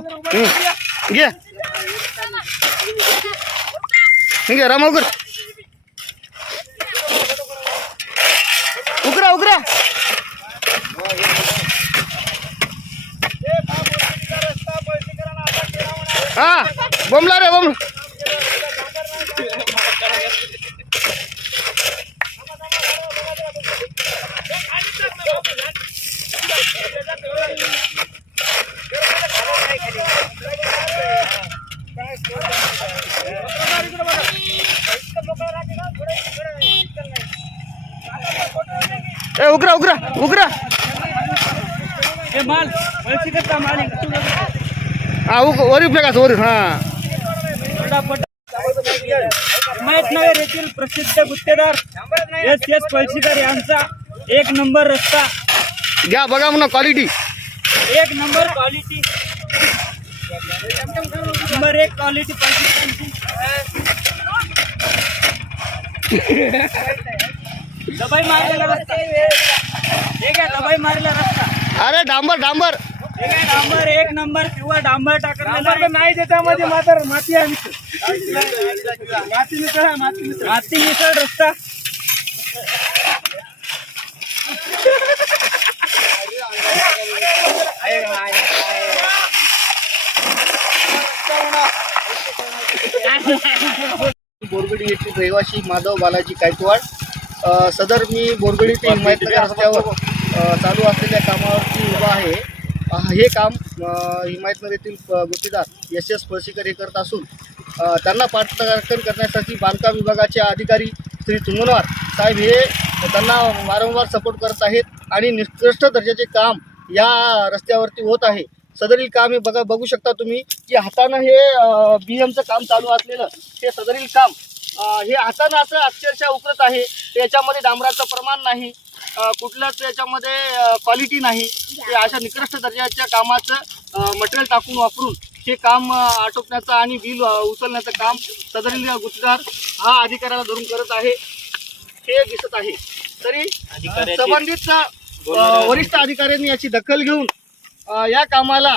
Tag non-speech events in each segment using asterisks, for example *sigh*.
हम्म. घे. घे राम उकर उकरा उकरा. हा बोमला रे बोम ए उकरा उकरा उकरा हे हा वरी फेकाच वरी. हा. हिमायतनगर येथील प्रसिद्ध गुत्तेदार. एस एस पळशीकर यांचा एक नंबर रस्ता. घ्या बघा म्हणा क्वालिटी एक नंबर क्वालिटी नंबर एक क्वालिटी पळशीकरांची *laughs* दबाई मारलेला रस्ता. हे काय दबाई मारलेला रस्ता. अरे डांबर डांबर. हे काय डांबर एक नंबर किंवा डांबर टाकलेला नाही. त्याच्यामध्ये मात्र माती आहे माती मिसळ माती मिसळ. माती मिसळ रस्ता. बोरगडी येथील रहिवासी माधव बालाजी गायकवाड अ, सदर मी बोरगडी ते हिमायतनगर रस्त्यावर चालू असलेल्या कामावरती उभा आहे. हे काम अ, हिमायतनगर येथील एस पळशीकर हे करत असून त्यांना पाठराखण करण्यासाठी बांधकाम विभागाचे अधिकारी श्री तुंगनवार साहेब हे त्यांना वारंवार सपोर्ट करत आहेत आणि निकृष्ट दर्जाचे काम या रस्त्यावरती होत आहे. सदरील काम हे बघा बघू शकता तुम्ही की हातानं हे बी एमचं काम चालू असलेलं हे सदरील काम हे हातानं असं अक्षरशः उकरत आहे. त्याच्यामध्ये डांबराचं प्रमाण नाही अ, कुठलंच याच्यामध्ये क्वालिटी नाही. ते अशा निकृष्ट दर्जाच्या कामाचं मटेरियल टाकून वापरून हे काम आटोपण्याचं आणि बिल उचलण्याचं काम सदरील गुत्तेदार हा अधिकाऱ्याला धरून करत आहे. हे दिसत आहे. तरी संबंधित वरिष्ठ अधिकाऱ्यांनी याची दखल घेऊन या कामाला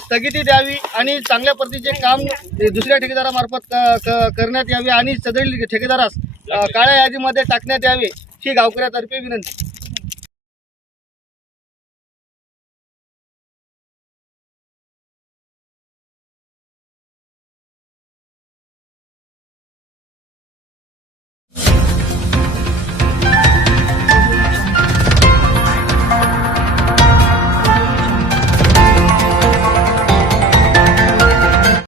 स्थगिती द्यावी आणि चांगल्या पद्धतीचे काम दुसऱ्या ठेकेदारामार्फत करण्यात यावे आणि सदरील ठेकेदारास काळ्या यादीमध्ये टाकण्यात यावे ही गावकऱ्यातर्फे विनंती.